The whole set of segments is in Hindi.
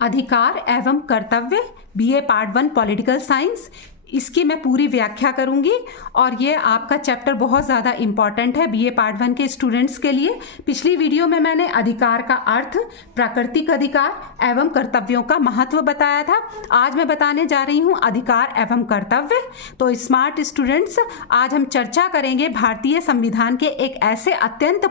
अधिकार एवं कर्तव्य, बीए पार्ट 1 पॉलिटिकल साइंस। इसकी मैं पूरी व्याख्या करूंगी और ये आपका चैप्टर बहुत ज़्यादा इम्पॉर्टेंट है बीए पार्ट 1 के स्टूडेंट्स के लिए। पिछली वीडियो में मैंने अधिकार का अर्थ, प्राकृतिक अधिकार एवं कर्तव्यों का महत्व बताया था। आज मैं बताने जा रही हूँ अधिकार एवं कर्तव्य। तो स्मार्ट स्टूडेंट्स, आज हम चर्चा करेंगे भारतीय संविधान के एक ऐसे अत्यंत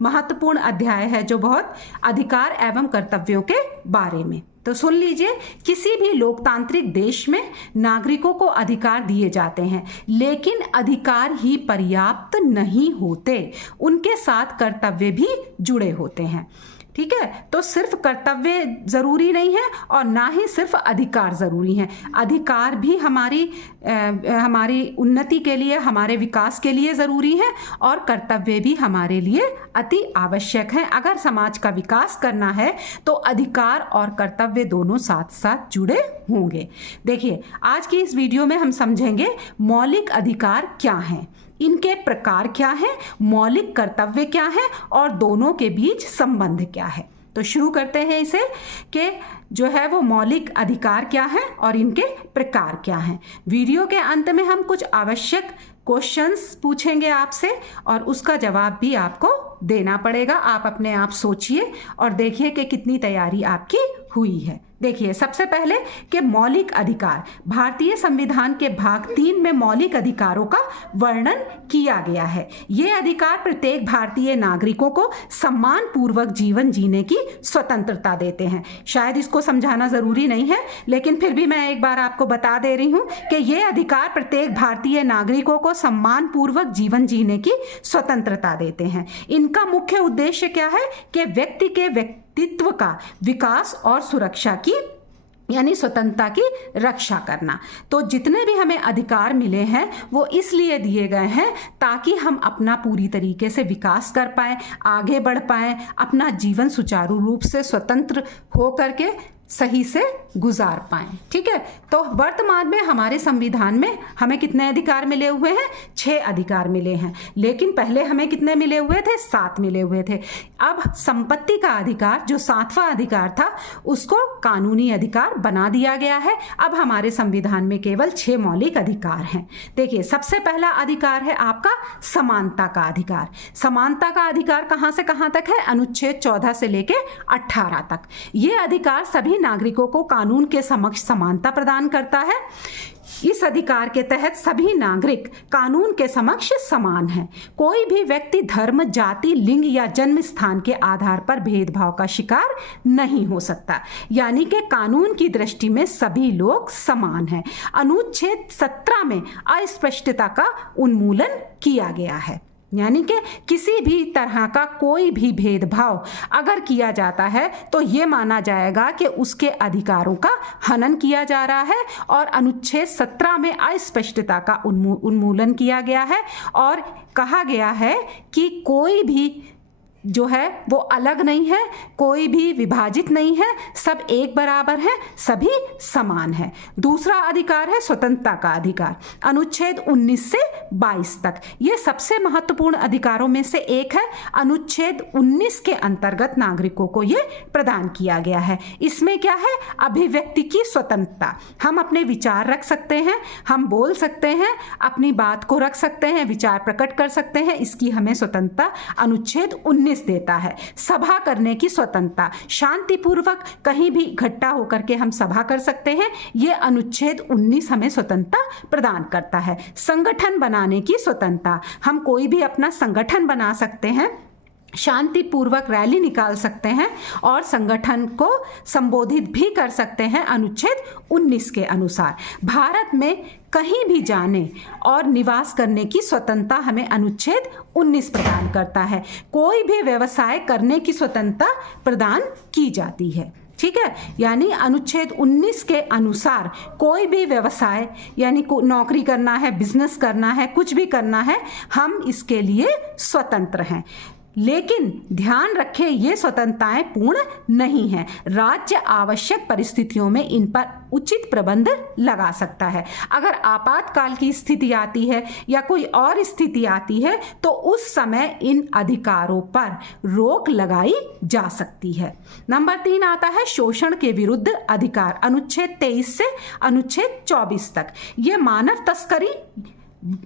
महत्वपूर्ण अध्याय है जो बहुत अधिकार एवं कर्तव्यों के बारे में। तो सुन लीजिए, किसी भी लोकतांत्रिक देश में नागरिकों को अधिकार दिए जाते हैं, लेकिन अधिकार ही पर्याप्त नहीं होते, उनके साथ कर्तव्य भी जुड़े होते हैं। ठीक है, तो सिर्फ कर्तव्य जरूरी नहीं है और ना ही सिर्फ अधिकार जरूरी है। अधिकार भी हमारी उन्नति के लिए, हमारे विकास के लिए जरूरी है और कर्तव्य भी हमारे लिए अति आवश्यक है। अगर समाज का विकास करना है तो अधिकार और कर्तव्य दोनों साथ साथ जुड़े होंगे। देखिए, आज की इस वीडियो में हम समझेंगे मौलिक अधिकार क्या हैं, इनके प्रकार क्या हैं, मौलिक कर्तव्य क्या है और दोनों के बीच संबंध क्या है। तो शुरू करते हैं इसे कि जो है वो मौलिक अधिकार क्या है और इनके प्रकार क्या हैं। वीडियो के अंत में हम कुछ आवश्यक क्वेश्चंस पूछेंगे आपसे और उसका जवाब भी आपको देना पड़ेगा। आप अपने आप सोचिए और देखिए कि कितनी तैयारी आपकी हुई है। देखिए, सबसे पहले कि मौलिक अधिकार, भारतीय संविधान के भाग 3 में मौलिक अधिकारों का वर्णन किया गया है। ये अधिकार प्रत्येक भारतीय नागरिकों को सम्मान पूर्वक जीवन जीने की स्वतंत्रता देते हैं। शायद इसको समझाना जरूरी नहीं है, लेकिन फिर भी मैं एक बार आपको बता दे रही हूं कि ये अधिकार प्रत्येक भारतीय नागरिकों को सम्मान पूर्वक जीवन जीने की स्वतंत्रता देते हैं। इनका मुख्य उद्देश्य क्या है कि व्यक्ति के व्यक्तित्व का विकास और सुरक्षा की, यानी स्वतंत्रता की रक्षा करना। तो जितने भी हमें अधिकार मिले हैं वो इसलिए दिए गए हैं ताकि हम अपना पूरी तरीके से विकास कर पाएं, आगे बढ़ पाएं, अपना जीवन सुचारू रूप से स्वतंत्र हो करके सही से गुजार पाएं। ठीक है, तो वर्तमान में हमारे संविधान में हमें कितने अधिकार मिले हुए हैं? 6 अधिकार मिले हैं, लेकिन पहले हमें कितने मिले हुए थे? 7 मिले हुए थे। अब संपत्ति का अधिकार, जो 7वां अधिकार था, उसको कानूनी अधिकार बना दिया गया है। अब हमारे संविधान में केवल 6 मौलिक अधिकार हैं। देखिए, सबसे पहला अधिकार है आपका समानता का अधिकार। समानता का अधिकार कहां से कहां तक है? अनुच्छेद 14 से लेके 18 तक। ये अधिकार सभी नागरिकों को कानून के समक्ष समानता प्रदान करता है। इस अधिकार के तहत सभी नागरिक कानून के समक्ष समान हैं। कोई भी व्यक्ति धर्म, जाति, लिंग या जन्म स्थान के आधार पर भेदभाव का शिकार नहीं हो सकता, यानी कि कानून की दृष्टि में सभी लोग समान हैं। अनुच्छेद 17 में अस्पष्टता का उन्मूलन किया गया है, यानी कि किसी भी तरह का कोई भी भेदभाव अगर किया जाता है तो ये माना जाएगा कि उसके अधिकारों का हनन किया जा रहा है। और अनुच्छेद 17 में अस्पष्टता का उन्मूलन किया गया है और कहा गया है कि कोई भी जो है वो अलग नहीं है, कोई भी विभाजित नहीं है, सब एक बराबर है, सभी समान है। दूसरा अधिकार है स्वतंत्रता का अधिकार, अनुच्छेद 19 से 22 तक। ये सबसे महत्वपूर्ण अधिकारों में से एक है। अनुच्छेद 19 के अंतर्गत नागरिकों को ये प्रदान किया गया है। इसमें क्या है? अभिव्यक्ति की स्वतंत्रता। हम अपने विचार रख सकते हैं, हम बोल सकते हैं, अपनी बात को रख सकते हैं, विचार प्रकट कर सकते हैं, इसकी हमें स्वतंत्रता अनुच्छेद 19 देता है। सभा करने की स्वतंत्रता, शांतिपूर्वक कहीं भी इकट्ठा होकर के हम सभा कर सकते हैं, यह अनुच्छेद 19 हमें स्वतंत्रता प्रदान करता है। संगठन बनाने की स्वतंत्रता, हम कोई भी अपना संगठन बना सकते हैं, शांतिपूर्वक रैली निकाल सकते हैं और संगठन को संबोधित भी कर सकते हैं अनुच्छेद 19 के अनुसार। भारत में कहीं भी जाने और निवास करने की स्वतंत्रता हमें अनुच्छेद 19 प्रदान करता है। कोई भी व्यवसाय करने की स्वतंत्रता प्रदान की जाती है। ठीक है, यानी अनुच्छेद 19 के अनुसार कोई भी व्यवसाय, यानी नौकरी करना है, बिजनेस करना है, कुछ भी करना है, हम इसके लिए स्वतंत्र हैं। लेकिन ध्यान रखें ये स्वतंत्रताएं पूर्ण नहीं है। राज्य आवश्यक परिस्थितियों में इन पर उचित प्रबंध लगा सकता है। अगर आपातकाल की स्थिति आती है या कोई और स्थिति आती है तो उस समय इन अधिकारों पर रोक लगाई जा सकती है। नंबर 3 आता है शोषण के विरुद्ध अधिकार, अनुच्छेद 23 से अनुच्छेद 24 तक। ये मानव तस्करी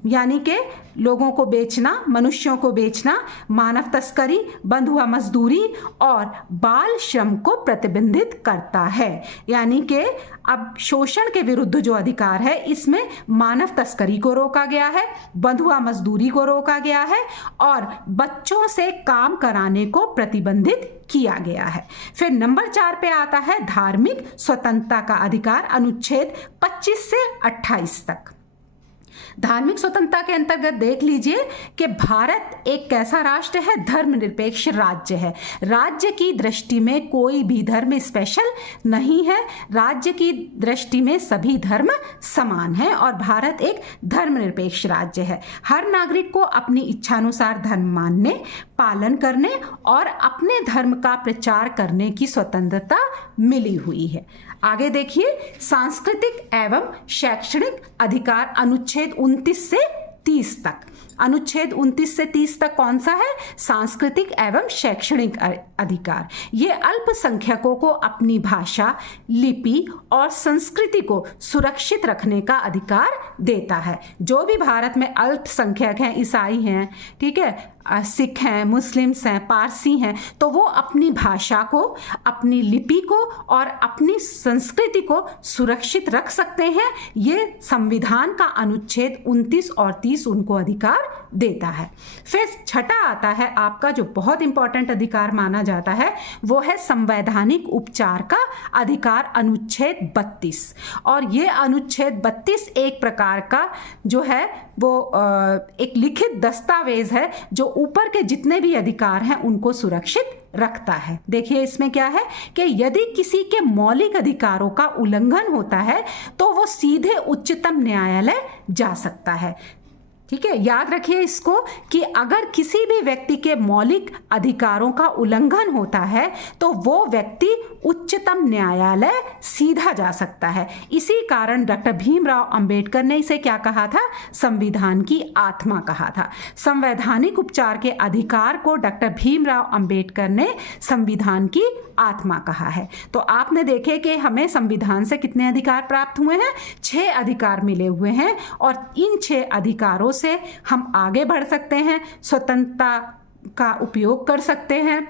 यानी कि लोगों को बेचना, मनुष्यों को बेचना, मानव तस्करी, बंधुआ मजदूरी और बाल श्रम को प्रतिबंधित करता है। यानी कि अब शोषण के विरुद्ध जो अधिकार है इसमें मानव तस्करी को रोका गया है, बंधुआ मजदूरी को रोका गया है और बच्चों से काम कराने को प्रतिबंधित किया गया है। फिर नंबर 4 पे आता है धार्मिक स्वतंत्रता का अधिकार, अनुच्छेद 25 से 28 तक। धार्मिक स्वतंत्रता के अंतर्गत देख लीजिए कि भारत एक कैसा राष्ट्र है, धर्मनिरपेक्ष राज्य है। राज्य की दृष्टि में कोई भी धर्म स्पेशल नहीं है, राज्य की दृष्टि में सभी धर्म समान हैं और भारत एक धर्मनिरपेक्ष राज्य है। हर नागरिक को अपनी इच्छानुसार धर्म मानने, पालन करने और अपने धर्म का प्रचार करने की स्वतंत्रता मिली हुई है। आगे देखिए सांस्कृतिक एवं शैक्षणिक अधिकार, अनुच्छेद 29 से 30 तक। अनुच्छेद 29 से 30 तक कौन सा है? सांस्कृतिक एवं शैक्षणिक अधिकार। ये अल्पसंख्यकों को अपनी भाषा, लिपि और संस्कृति को सुरक्षित रखने का अधिकार देता है। जो भी भारत में अल्पसंख्यक हैं, ईसाई हैं, ठीक है, सिख हैं, मुस्लिम्स हैं, पारसी हैं, तो वो अपनी भाषा को, अपनी लिपि को और अपनी संस्कृति को सुरक्षित रख सकते हैं। ये संविधान का अनुच्छेद 29 और 30 उनको अधिकार देता है। फिर छठा आता है आपका जो बहुत इंपॉर्टेंट अधिकार माना जाता है, वो है संवैधानिक उपचार का अधिकार, अनुच्छेद 32। और ये अनुच्छेद 32 एक प्रकार का जो है वो एक लिखित दस्तावेज है जो ऊपर के जितने भी अधिकार हैं उनको सुरक्षित रखता है। देखिए इसमें क्या है कि यदि किसी के मौलिक अधिकारों का उल्लंघन होता है तो वो सीधे उच्चतम न्यायालय जा सकता है। ठीक है, याद रखिए इसको कि अगर किसी भी व्यक्ति के मौलिक अधिकारों का उल्लंघन होता है तो वो व्यक्ति उच्चतम न्यायालय सीधा जा सकता है। इसी कारण डॉक्टर भीमराव अंबेडकर ने इसे क्या कहा था? संविधान की आत्मा कहा था। संवैधानिक उपचार के अधिकार को डॉक्टर भीमराव अंबेडकर ने संविधान की आत्मा कहा है। तो आपने देखे कि हमें संविधान से कितने अधिकार प्राप्त हुए हैं? 6 अधिकार मिले हुए हैं और इन 6 अधिकारों से हम आगे बढ़ सकते हैं, स्वतंत्रता का उपयोग कर सकते हैं,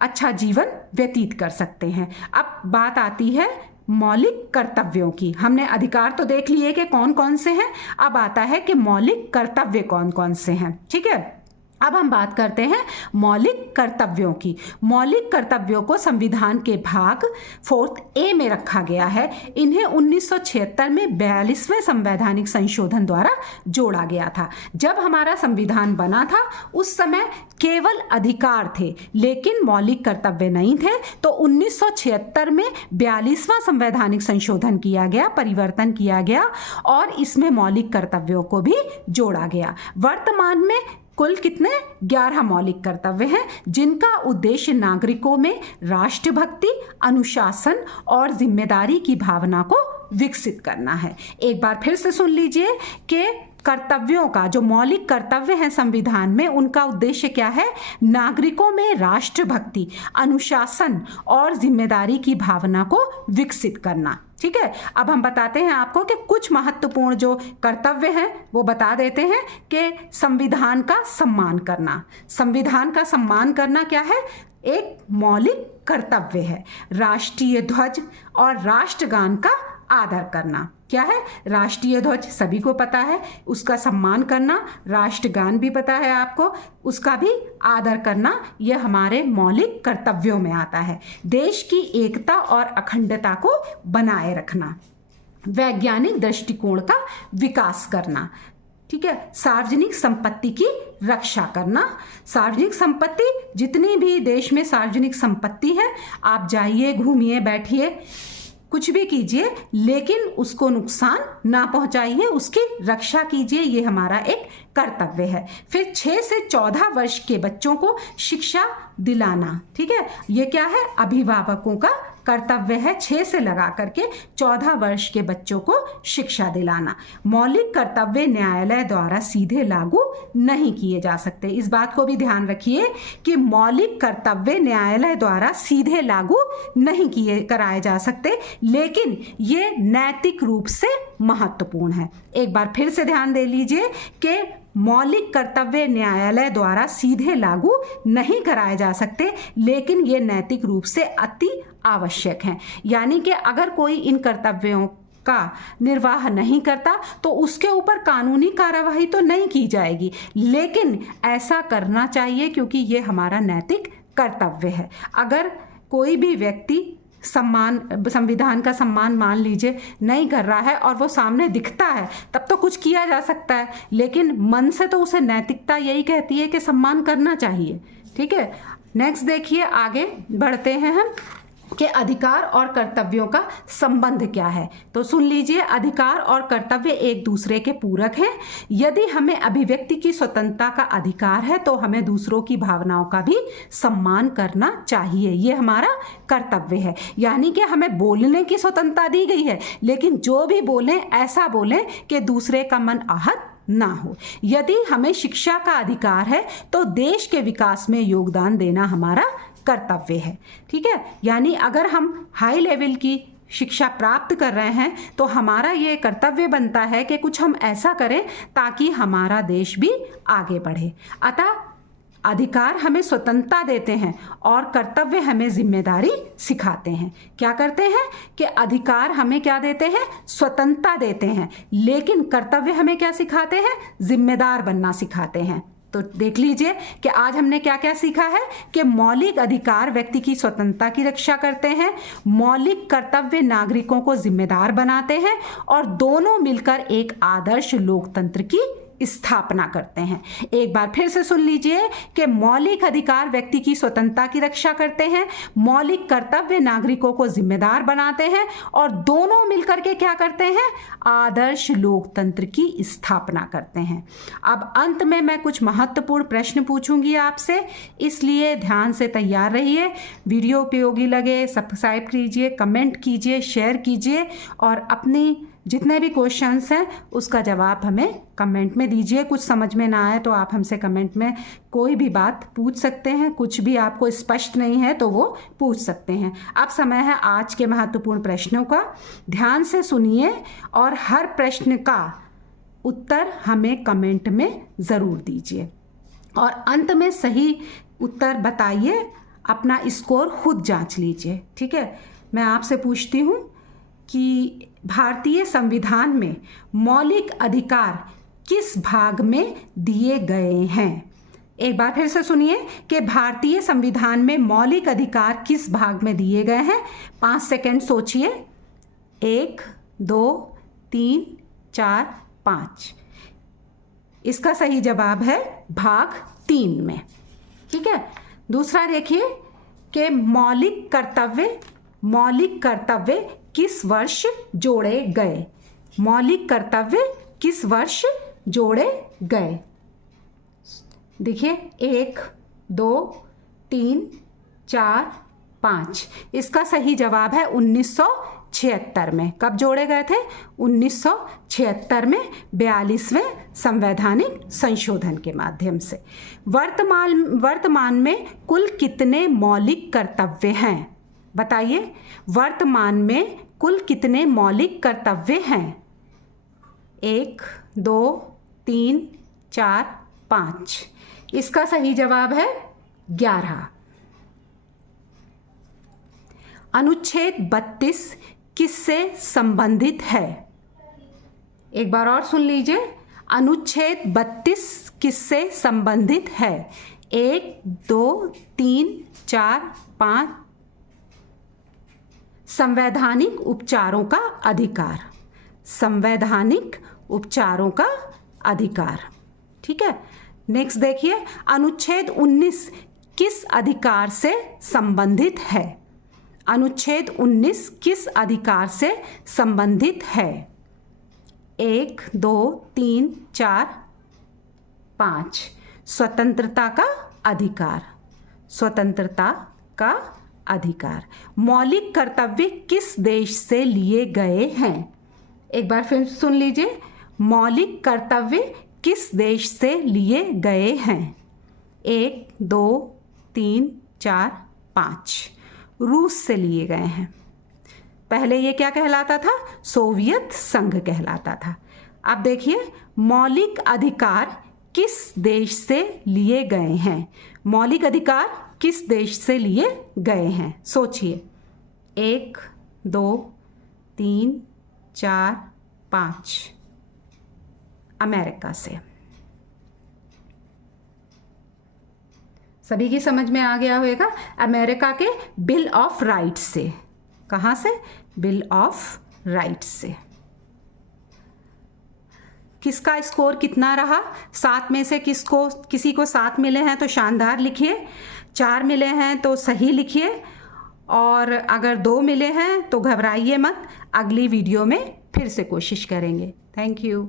अच्छा जीवन व्यतीत कर सकते हैं। अब बात आती है मौलिक कर्तव्यों की। हमने अधिकार तो देख लिए कि कौन कौन से हैं, अब आता है कि मौलिक कर्तव्य कौन कौन से हैं। ठीक है, अब हम बात करते हैं मौलिक कर्तव्यों की। मौलिक कर्तव्यों को संविधान के भाग 4A में रखा गया है। इन्हें 1976 में 42वें संवैधानिक संशोधन द्वारा जोड़ा गया था। जब हमारा संविधान बना था उस समय केवल अधिकार थे लेकिन मौलिक कर्तव्य नहीं थे, तो 1976 में 42वां संवैधानिक संशोधन किया गया, परिवर्तन किया गया और इसमें मौलिक कर्तव्यों को भी जोड़ा गया। वर्तमान में कुल कितने? 11 मौलिक कर्तव्य हैं जिनका उद्देश्य नागरिकों में राष्ट्रभक्ति, अनुशासन और जिम्मेदारी की भावना को विकसित करना है। एक बार फिर से सुन लीजिए कि कर्तव्यों का जो मौलिक कर्तव्य हैं संविधान में, उनका उद्देश्य क्या है? नागरिकों में राष्ट्रभक्ति, अनुशासन और जिम्मेदारी की भावना को विकसित करना। ठीक है, अब हम बताते हैं आपको कि कुछ महत्वपूर्ण जो कर्तव्य हैं वो बता देते हैं कि संविधान का सम्मान करना। संविधान का सम्मान करना क्या है? एक मौलिक कर्तव्य है। राष्ट्रीय ध्वज और राष्ट्रगान का आदर करना। क्या है? राष्ट्रीय ध्वज सभी को पता है, उसका सम्मान करना, राष्ट्रगान भी पता है आपको, उसका भी आदर करना, यह हमारे मौलिक कर्तव्यों में आता है। देश की एकता और अखंडता को बनाए रखना, वैज्ञानिक दृष्टिकोण का विकास करना, ठीक है, सार्वजनिक संपत्ति की रक्षा करना। सार्वजनिक संपत्ति, जितनी भी देश में सार्वजनिक संपत्ति है, आप जाइए, घूमिए, बैठिए, कुछ भी कीजिए लेकिन उसको नुकसान ना पहुंचाइए, उसकी रक्षा कीजिए, ये हमारा एक कर्तव्य है। फिर 6 से 14 वर्ष के बच्चों को शिक्षा दिलाना, ठीक है, ये क्या है, अभिभावकों का कर्तव्य है 6 से लगा करके 14 वर्ष के बच्चों को शिक्षा दिलाना। मौलिक कर्तव्य न्यायालय द्वारा सीधे लागू नहीं किए जा सकते। इस बात को भी ध्यान रखिए कि मौलिक कर्तव्य न्यायालय द्वारा सीधे लागू नहीं कराए जा सकते, लेकिन ये नैतिक रूप से महत्वपूर्ण है। एक बार फिर से ध्यान दे लीजिए कि मौलिक कर्तव्य न्यायालय द्वारा सीधे लागू नहीं कराए जा सकते, लेकिन ये नैतिक रूप से अति आवश्यक हैं। यानी कि अगर कोई इन कर्तव्यों का निर्वाह नहीं करता तो उसके ऊपर कानूनी कार्यवाही तो नहीं की जाएगी, लेकिन ऐसा करना चाहिए क्योंकि ये हमारा नैतिक कर्तव्य है। अगर कोई भी व्यक्ति संविधान का सम्मान मान लीजिए नहीं कर रहा है और वो सामने दिखता है, तब तो कुछ किया जा सकता है, लेकिन मन से तो उसे नैतिकता यही कहती है कि सम्मान करना चाहिए। ठीक है, नेक्स्ट देखिए, आगे बढ़ते हैं हम कि अधिकार और कर्तव्यों का संबंध क्या है। तो सुन लीजिए, अधिकार और कर्तव्य एक दूसरे के पूरक हैं। यदि हमें अभिव्यक्ति की स्वतंत्रता का अधिकार है तो हमें दूसरों की भावनाओं का भी सम्मान करना चाहिए, ये हमारा कर्तव्य है। यानी कि हमें बोलने की स्वतंत्रता दी गई है, लेकिन जो भी बोलें ऐसा बोलें कि दूसरे का मन आहत ना हो। यदि हमें शिक्षा का अधिकार है तो देश के विकास में योगदान देना हमारा कर्तव्य है। ठीक है, यानी अगर हम हाई लेवल की शिक्षा प्राप्त कर रहे हैं तो हमारा ये कर्तव्य बनता है कि कुछ हम ऐसा करें ताकि हमारा देश भी आगे बढ़े। अतः अधिकार हमें स्वतंत्रता देते हैं और कर्तव्य हमें जिम्मेदारी सिखाते हैं। क्या करते हैं कि अधिकार हमें क्या देते हैं, स्वतंत्रता देते हैं, लेकिन कर्तव्य हमें क्या सिखाते हैं, जिम्मेदार बनना सिखाते हैं। तो देख लीजिए कि आज हमने क्या क्या सीखा है कि मौलिक अधिकार व्यक्ति की स्वतंत्रता की रक्षा करते हैं, मौलिक कर्तव्य नागरिकों को जिम्मेदार बनाते हैं और दोनों मिलकर एक आदर्श लोकतंत्र की स्थापना करते हैं। एक बार फिर से सुन लीजिए कि मौलिक अधिकार व्यक्ति की स्वतंत्रता की रक्षा करते हैं, मौलिक कर्तव्य नागरिकों को जिम्मेदार बनाते हैं और दोनों मिलकर के क्या करते हैं, आदर्श लोकतंत्र की स्थापना करते हैं। अब अंत में मैं कुछ महत्वपूर्ण प्रश्न पूछूंगी आपसे, इसलिए ध्यान से तैयार रहिए। वीडियो उपयोगी लगे सब्सक्राइब कीजिए, कमेंट कीजिए, शेयर कीजिए और अपनी जितने भी क्वेश्चंस हैं उसका जवाब हमें कमेंट में दीजिए। कुछ समझ में ना आए तो आप हमसे कमेंट में कोई भी बात पूछ सकते हैं, कुछ भी आपको स्पष्ट नहीं है तो वो पूछ सकते हैं। अब समय है आज के महत्वपूर्ण प्रश्नों का, ध्यान से सुनिए और हर प्रश्न का उत्तर हमें कमेंट में ज़रूर दीजिए और अंत में सही उत्तर बताइए, अपना स्कोर खुद जांच लीजिए। ठीक है, मैं आपसे पूछती हूँ कि भारतीय संविधान में मौलिक अधिकार किस भाग में दिए गए हैं। एक बार फिर से सुनिए कि भारतीय संविधान में मौलिक अधिकार किस भाग में दिए गए हैं। 5 सेकंड सोचिए, 1 2 3 4 5। इसका सही जवाब है भाग 3 में। ठीक है, दूसरा देखिए कि मौलिक कर्तव्य किस वर्ष जोड़े गए। मौलिक कर्तव्य किस वर्ष जोड़े गए, देखिए 1 2 3 4 5। इसका सही जवाब है 1976 में। कब जोड़े गए थे, 1976 में 42वें संवैधानिक संशोधन के माध्यम से। वर्तमान में कुल कितने मौलिक कर्तव्य हैं, बताइए। वर्तमान में कुल कितने मौलिक कर्तव्य हैं, 1 2 3 4 5। इसका सही जवाब है 11। अनुच्छेद 32 किससे संबंधित है। एक बार और सुन लीजिए, अनुच्छेद 32 किससे संबंधित है, 1 2 3 4 5। संवैधानिक उपचारों का अधिकार, संवैधानिक उपचारों का अधिकार। ठीक है, नेक्स्ट देखिए, अनुच्छेद 19 किस अधिकार से संबंधित है। अनुच्छेद 19 किस अधिकार से संबंधित है? 1, 2, 3, 4, 5। स्वतंत्रता का अधिकार। स्वतंत्रता का अधिकार। मौलिक कर्तव्य किस देश से लिए गए हैं? एक बार फिर सुन लीजिए, मौलिक कर्तव्य किस देश से लिए गए हैं? 1, 2, 3, 4, 5। रूस से लिए गए हैं। पहले ये क्या कहलाता था? सोवियत संघ कहलाता था। अब देखिए, मौलिक अधिकार किस देश से लिए गए हैं? मौलिक अधिकार किस देश से लिए गए हैं? सोचिए। 1, 2, 3, 4, 5। अमेरिका से। सभी की समझ में आ गया होगा। अमेरिका के बिल ऑफ राइट्स से। कहाँ से? बिल ऑफ राइट्स से। किसका स्कोर कितना रहा? 7 में से किसी को 7 मिले हैं तो शानदार लिखिए, 4 मिले हैं तो सही लिखिए, और अगर 2 मिले हैं तो घबराइए मत, अगली वीडियो में फिर से कोशिश करेंगे। Thank you.